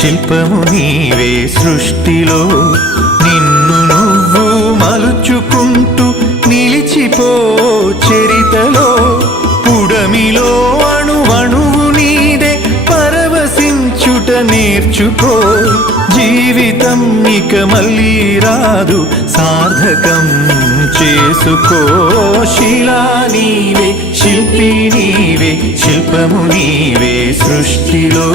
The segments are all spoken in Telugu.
శిల్పము నీవే సృష్టిలో నిన్ను నువ్వు మలుచుకుంటూ నిలిచిపో చరితలో పుడమిలో అణువణువు నీదే పరవశించుట నేర్చుకో జీవితం ఇక మళ్ళీ రాదు సార్థకం చేసుకో శిలా నీవే శిల్పి నీవే శిల్పము నీవే సృష్టిలో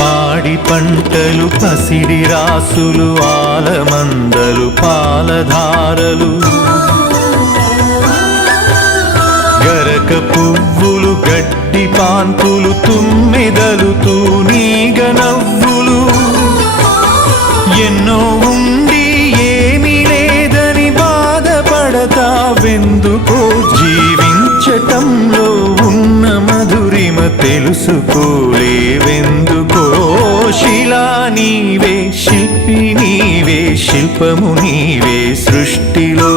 పాడి పంటలు పసిడి రాసులు ఆలమందలు పాలధారలు గరక పువ్వులు గడ్డి పాన్పులు తుమ్మెదలు తూనీగ నవ్వులు ఎన్నో ఉండి ఏమీ లేదని బాధపడతావెందుకో జీవించటంలో ఉన్న మధురిమ తెలుసుకోలేవెందుకో శిలా నీవే శిల్పి నీవే శిల్పము నీవే సృష్టిలో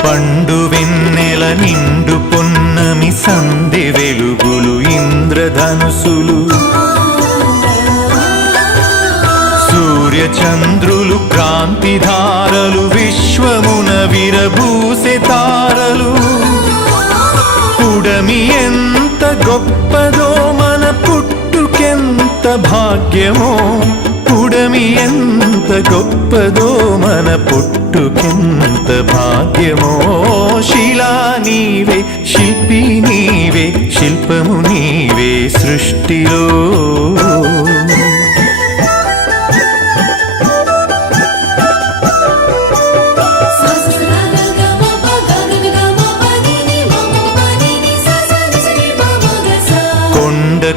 పండు వెన్నెల నిండు పొన్నమి సందె వెలుగులు ఇంద్రధనుసులు సూర్య చంద్రులు క్రాంతిధారలు విశ్వమున విరబూసె తారలు పుడమి ఎంత గొప్పదో మన పుట్టుకెంత భాగ్యమో పుడమి ఎంత గొప్పదో మన పుట్టుకెంత భాగ్యమో శిలా నీవే శిల్పి నీవే శిల్పము నీవే సృష్టిలో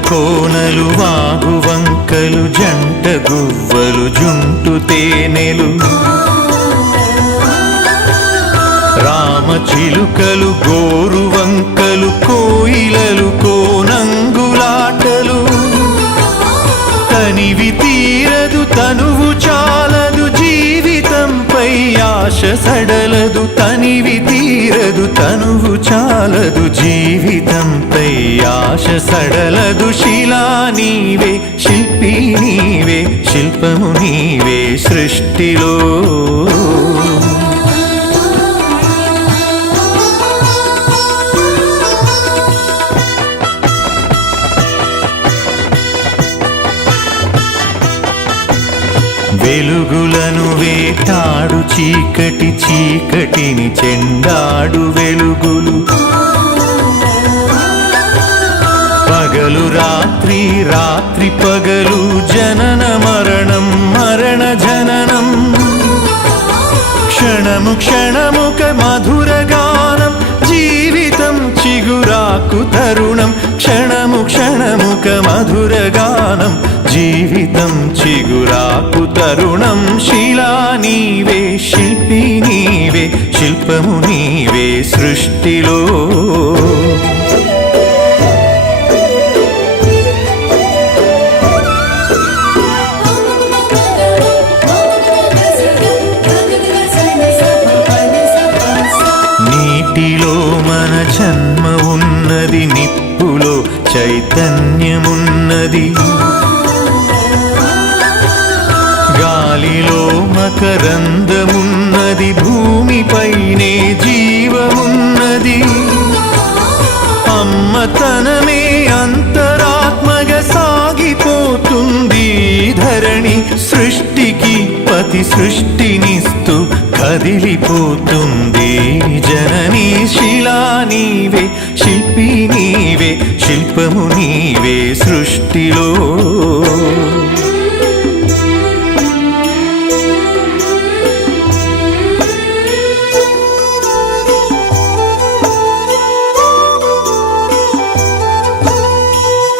కోనలు వాగు వంకలు జంట గువ్వలు జుంటు తేనెలు రామచిలుకలు గోరు వంకలు కోయిలలు కోనంగులాటలు తనివి తీరదు తనువు చాలదు జీవితంపై ఆశ సడలదు తనివి తీరదు తనువు చాలదు జీవితంపై ఆశ సడలదు శిలా నీవే శిల్పి నీవే శిల్పము నీవే సృష్టిలో వెలుగులను వేటాడు చీకటి చీకటిని చెండాడు వెలుగులు పగలు రాత్రి రాత్రి పగలు జనన మరణం మరణ జననం క్షణము క్షణముక మధుర గానం జీవితం చిగురాకు తరుణం క్షణము క్షణముక మధుర గానం జీవితం చిగురాకు తరుణం శిలా నీవే శిల్పి నీవే శిల్పము నీవే సృష్టిలో నీటిలో మన జన్మ ఉన్నది నిప్పులో చైతన్యమున్నది గాలిలో మకరందమున్నది భూమిపైనే జీవమున్నది అమ్మతనమే అంతరాత్మగా సాగిపోతుంది ధరణి సృష్టికి పతి సృష్టినిస్తూ కదిలిపోతుంది జననీ శిలా నీవే శిల్పి నీవే శిల్పము నీవే సృష్టిలో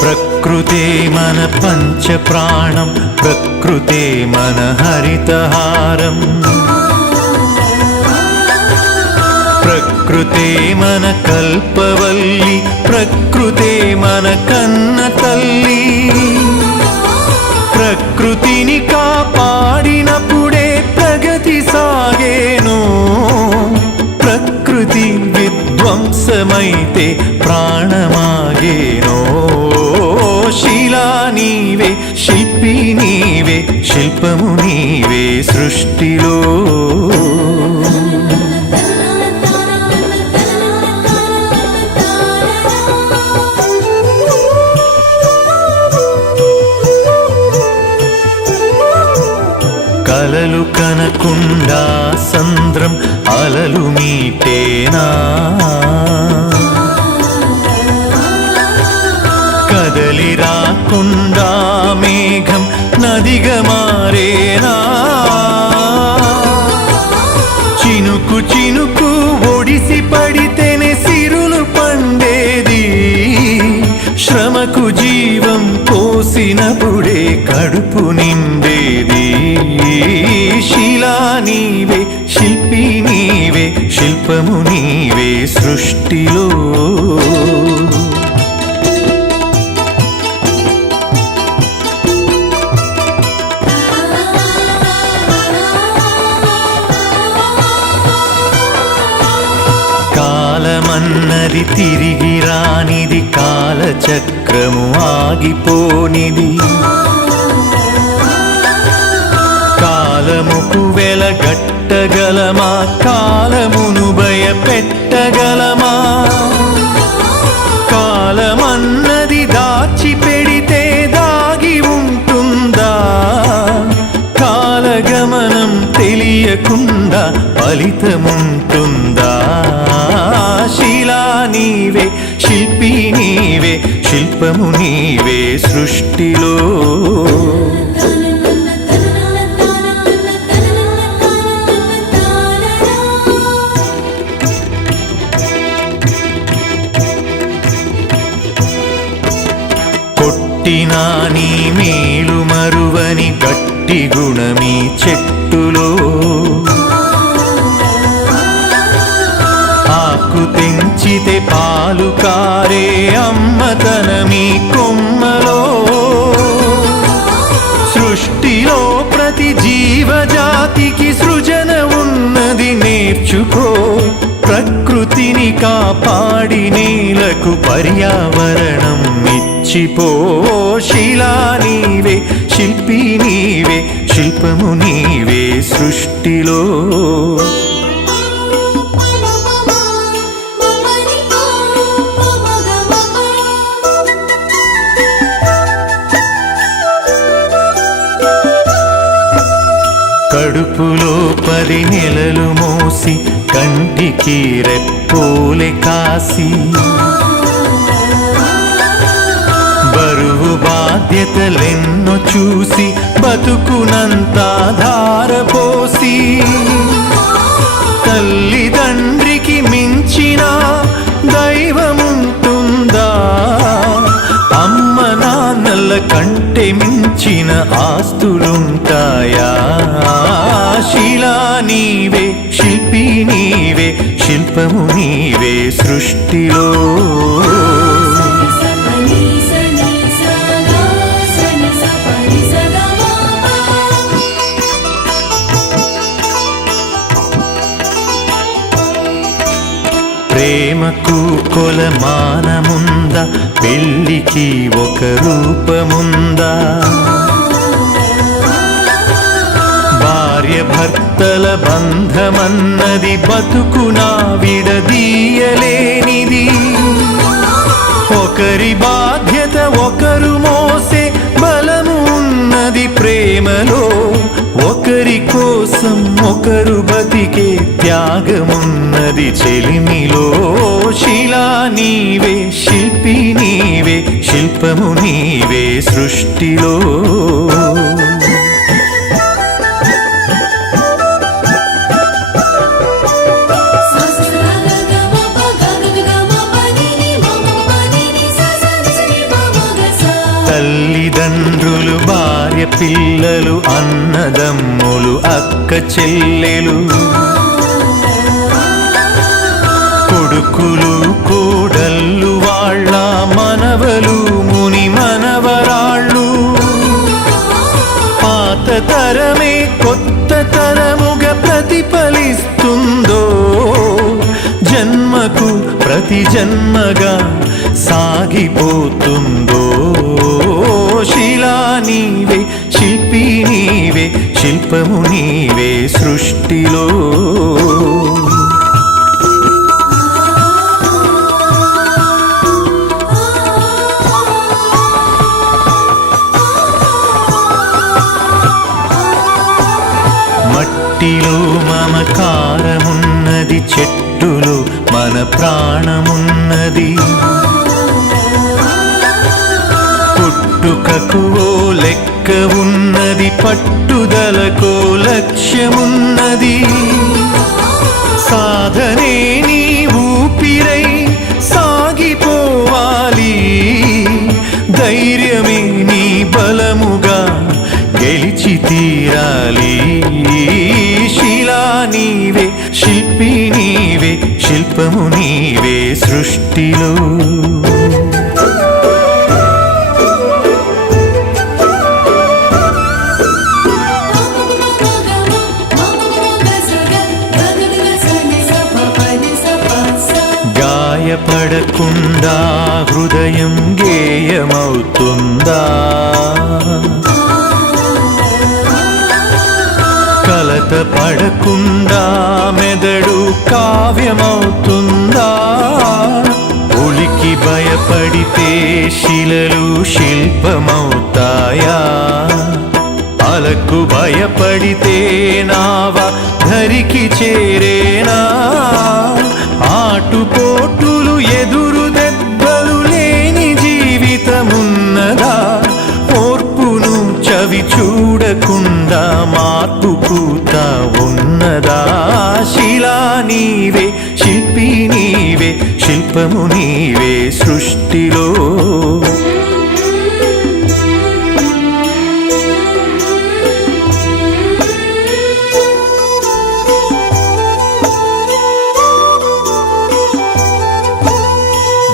ప్రకృతే మన పంచ ప్రాణం ప్రకృతే మన హరితహారం ప్రకృతే మన కల్పవల్లి, ప్రకృతే మన కన్న తల్లి. ప్రకృతిని కాపాడినప్పుడే ప్రగతి సాగేను, ప్రకృతి విధ్వంసమైతే ప్రాణమాగేనో. శిలా నీవే, శిల్పి నీవే, శిల్పము నీవే సృష్టిలో. కలలు కనకుండా సంద్రం అలలు మీటేనా, కదలి రాకుండా మేఘం నదిగా మారేనా. చినుకు చినుకు ఒడిసి పడితేనే సిరులు పండేది, శ్రమకు జీవం పోసినప్పుడే కడుపు నిండేది. శిలా నీవే, శిల్పి నీవే, శిల్పము నీవే సృష్టిలో. కాలమన్నది తిరిగి రానిది, కాలచక్రము ఆగిపోనిది. కాలముకు వెలగట్టగలమా, కాలమును భయపెట్టగలమా. కాలమన్నది దాచి పెడితే దాగి ఉంటుందా, కాలగమనం తెలియకుండా ఫలితముంటుందా. శిలా నీవే, శిల్పి నీవే, శిల్పము నీవే సృష్టిలో. కొట్టినా నీ మేలు మరువని గట్టి గుణమీ చెట్టులో. ఆకు తెంచితే పాలు కారే అమ్మతనమీ కొమ్మలో. సృష్టిలో ప్రతి జీవజాతికి సృజన ఉన్నది, నేర్చుకో. ప్రకృతిని కాపాడి నేలకు పర్యావరణం ఇచ్చిపో. శిలా నీవే, శిల్పి నీవే, శిల్పము నీవే సృష్టిలో. కడుపులో 10 నెలలు మోసి కంటికి రెప్పోలే కాసి, బరువు బాధ్యతలెన్నో చూసి బతుకునంతా ధారపోసి. తల్లిదండ్రికి మించిన దైవముంటుందా, అమ్మ నాన్నల కంటే మించిన ఆస్తులుంటాయా. శిలా నీవే, శిల్పి నీవే, శిల్పము నీవే సృష్టిలో. ప్రేమకు కొలమానముందా, పెళ్ళికి ఒక రూపముందా. భార్య భర్తల బంధమన్నది బతుకునా విడదీయలేనిది. ఒకరి బాధ్యత ఒకరు మోసే బలము ఉన్నది ప్రేమలో. ఒకరి కోసం ఒకరు బతికే త్యాగమున్నది చెలిమిలో. శిలా నీవే, శిల్పి నీవే, శిల్పము నీవే సృష్టిలో. తల్లిదండ్రులు, భార్య పిల్లలు, అన్నదమ్ములు, అక్క చెల్లెలు, ఫలిస్తుందో జన్మకు ప్రతి జన్మగా సాగిపోతుందో శిలా నీవే శిల్పి నీవే శిల్పము నీవే సృష్టిలో మట్టిలో మమకారమున్నది చెట్టులో మన ప్రాణమున్నది పుట్టుకకు ఓ లెక్క ఉన్నది పట్టుదలకో లక్ష్యమున్నది సాధనే నీ ఊపిరై సాగిపోవాలి ధైర్యమే నీ బలముగా గెలిచి తీరాలి శిలా నీవే శిల్పి నీవే శిల్పము నీవే సృష్టిలో గాయపడకుండా హృదయం గేయమవుతుందా కలత పడకుండా మెదడు కావ్యమవుతుందా ఉలికి భయపడితే శిలలు శిల్పమవుతాయా అలకు భయపడితే నావ ధరికి చేరేనా ఆటుపోటులు ఎదురు దెబ్బలు లేని జీవితమున్నదా ఓర్పును చవి చూడకుండా మార్పు పూత ఉన్నదా శిలా నీవే శిల్పి నీవే శిల్పము నీవే సృష్టిలో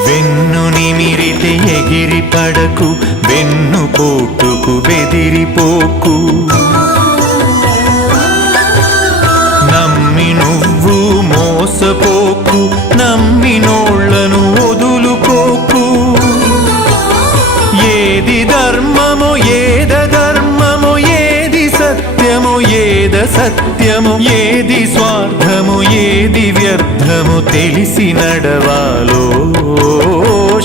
వెన్ను నిమిరితే ఎగిరి పడకు వెన్ను పోటుకు బెదిరిపోకు నమ్మి నువ్వు మోసపోకు నమ్మినోళ్లను వదులుకోకు ఏది ధర్మమో ఏద ధర్మమో ఏది సత్యమో ఏద సత్యమో ఏది స్వార్థమో ఏది వ్యర్థమో తెలిసి నడవాలో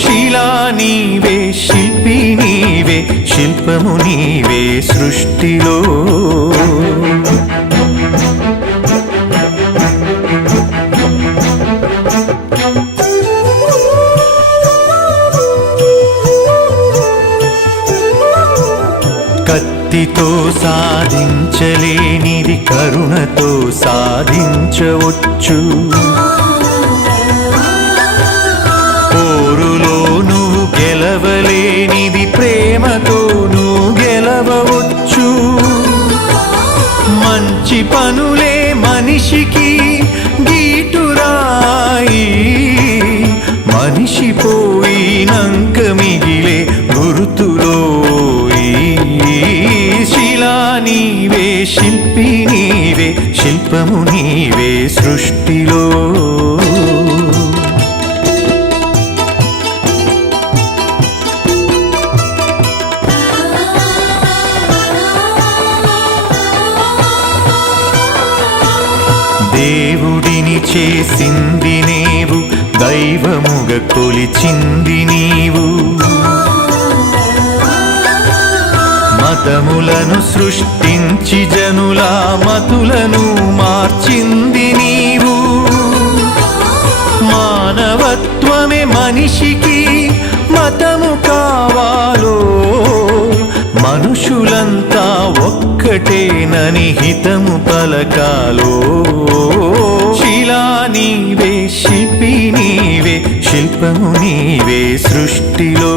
శిలా నీవే శిల్పి నీవే శిల్పము నీవే సృష్టిలో కత్తితో సాధించలేనిది కరుణతో సాధించవచ్చు పోరులో నువ్వు గెలవలేనిది ప్రేమతో నువ్వు గెలవవచ్చు మంచి పనులే మనిషికి గీటురాయి మనిషి పోయినంక మిగిలే గుర్తులో శిలా నీవే శిల్పి నీవే శిల్పము నీవే సృష్టిలో దేవుడిని చేసింది నీవు దైవముగా కొలిచింది నీవు మతములను సృష్టించి జనుల మతులను మార్చింది నీవు మానవత్వమే మనిషికి మతము కావాలో మనుషులంతా ఒక్కటేనని హితము పలకాలో శిలా నీవే శిల్పి నీవే శిల్పము నీవే సృష్టిలో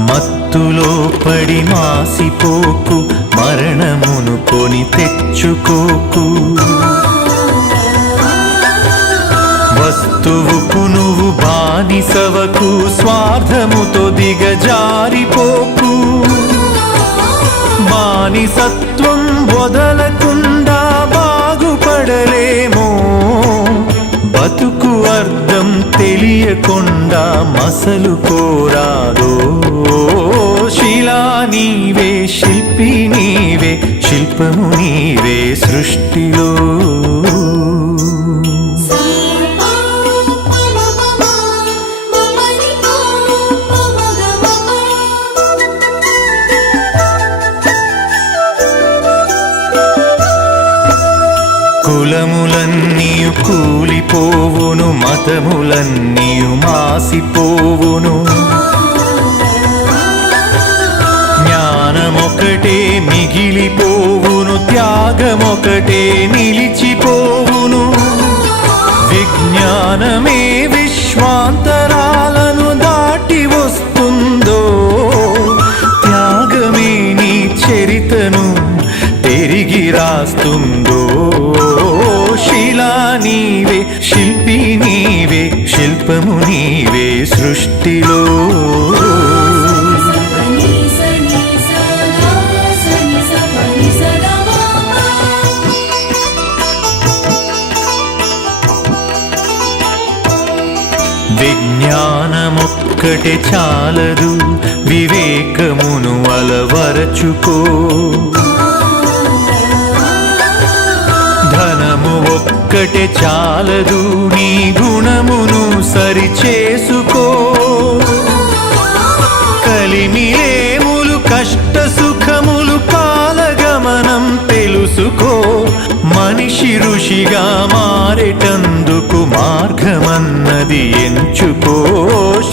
మత్తులో పడి మాసిపోకు మరణమును కొని తెచ్చుకోకు బంతువుకు నువ్వు బానిసవకు, స్వార్థముతో దిగజారిపోకు. బానిసత్వం వదలకుండా బాగుపడలేమో, బతుకు అర్థం తెలియకుండా మసలు కోరాదో. శిలా నీవే, శిల్పి నీవే, శిల్పము నీవే సృష్టిలో. కులములన్నీయు కూలిపోవును, మతములన్నీయు మాసిపోవును. జ్ఞానమొకటే మిగిలిపోవును, త్యాగమొకటే నిలిచిపోవును. విజ్ఞానమే విశ్వాంతరాలను దాటి వస్తుందో, త్యాగమే నీ చరితను తిరిగి రాస్తుందో. శిలా నీవే, శిల్పి నీవే, శిల్పము నీవే సృష్టిలో. విజ్ఞానమొక్కటే చాలదు, వివేకమును అలవరచుకో. ధనము ఒక్కటే చాలదు, నీ గుణమును సరిచేసుకో. కలిమిలేములు కష్ట సుఖములు కాలగమనం తెలుసుకో. మనిషి ఋషిగా మారేటందుకు మార్గమన్నది ఎంచుకో.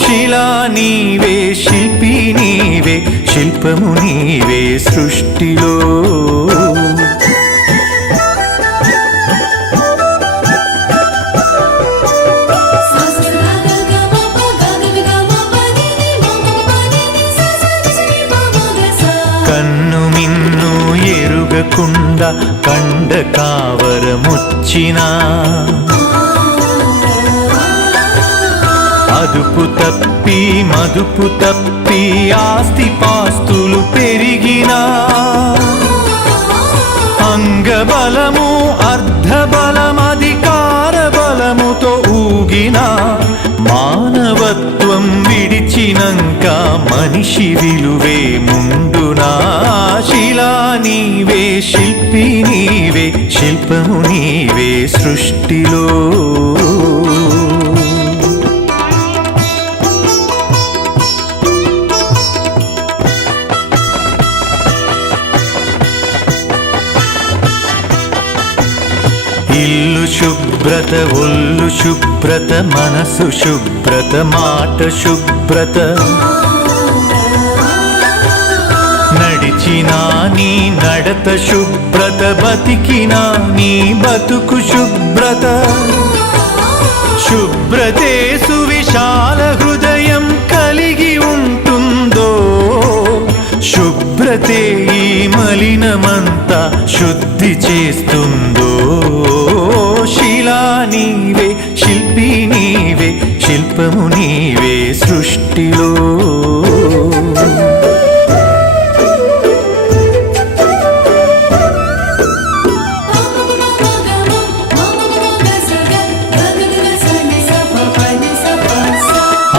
శిలా నీవే, శిల్పి నీవే, శిల్పము నీవే సృష్టిలో. కన్ను మిన్ను ఎరుగకుండా కండ కావరముచ్చినా, అదుపు తప్పి మదుపు తప్పి ఆస్తి పాస్తులు పెరిగినా, అంగబలము అర్ధబలం అధికార బలముతో ఊగినా, మానవత్వం విడిచినంక మనిషి విలువే ముందునా. శిలా నీవే, శిల్పి నీవే, శిల్పము నీవే సృష్టిలో. ఇల్లు శుభ్రత, ఒళ్ళు శుభ్రత, మనసు శుభ్రత, మాట శుభ్రత. నడిచినా నీ నడత శుభ్రత, బతికినా నీ బతుకు శుభ్రత. శుభ్రతే సువిశాల హృదయం కలిగి ఉంటుందో, శుభ్రతే ఈ మలినమంతా శుద్ధి చేస్తుందో. శిలా నీవే, శిల్పి నీవే, శిల్పము నీవే సృష్టిలో.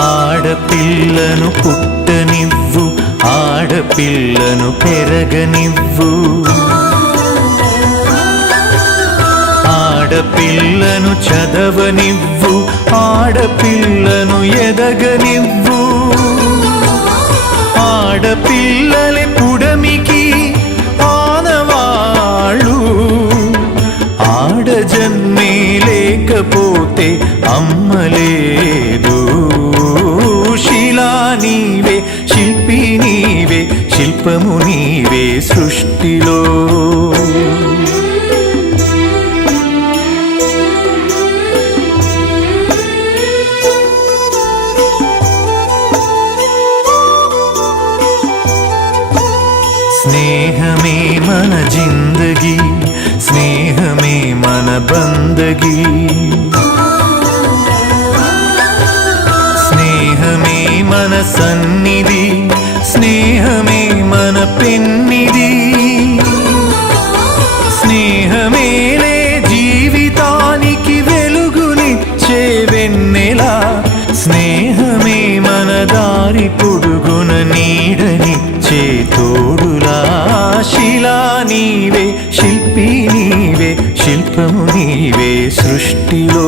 ఆడపిల్లను పుట్టనివ్వు, ఆడపిల్లను పెరగనివ్వు. ఆడపిల్లను చదవనివ్వు, ఆడపిల్లను ఎదగనివ్వు. ఆడపిల్లలే పుడమికి ఆనవాళ్ళు, ఆడజన్మే లేకపోతే అమ్మలేదు. శిలా నీవే, శిల్పి నీవే, శిల్పము నీవే సృష్టిలో. స్నేహమే మన జిందగీ, స్నేహమే మన బందగీ. మన సన్నిధి, స్నేహమే మన పెన్నిది. స్నేహమేలే జీవితానికి వెలుగునిచ్చే వెన్నెలా, స్నేహమే మన దారి పొడుగున నీడనిచ్చే తోడులా. శిలా నీవే, శిల్పి నీవే, శిల్పము నీవే సృష్టిలో.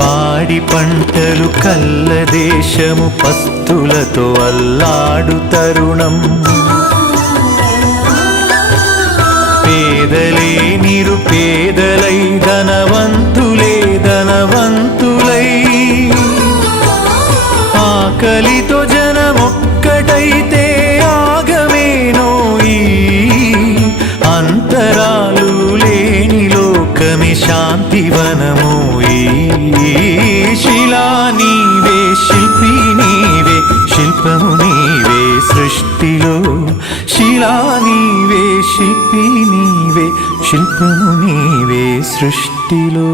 పాడి పంటలు కల్ల దేశము పస్తులతో అల్లాడు తరుణం. పేదలే నిరుపేదలై, ధనవంతులే ధనవంతులై, ఆకలితో జనమొక్కటైతే ఆగమేనోయి. అంతరాలు లేని లోకమే శాంతివనమోయి. శిలా నీవే, శిల్పి నీవే, శిల్పము నీవే సృష్టిలో. శిలా నీవే, శిల్పి నీవే, శిల్పము నీవే సృష్టిలో.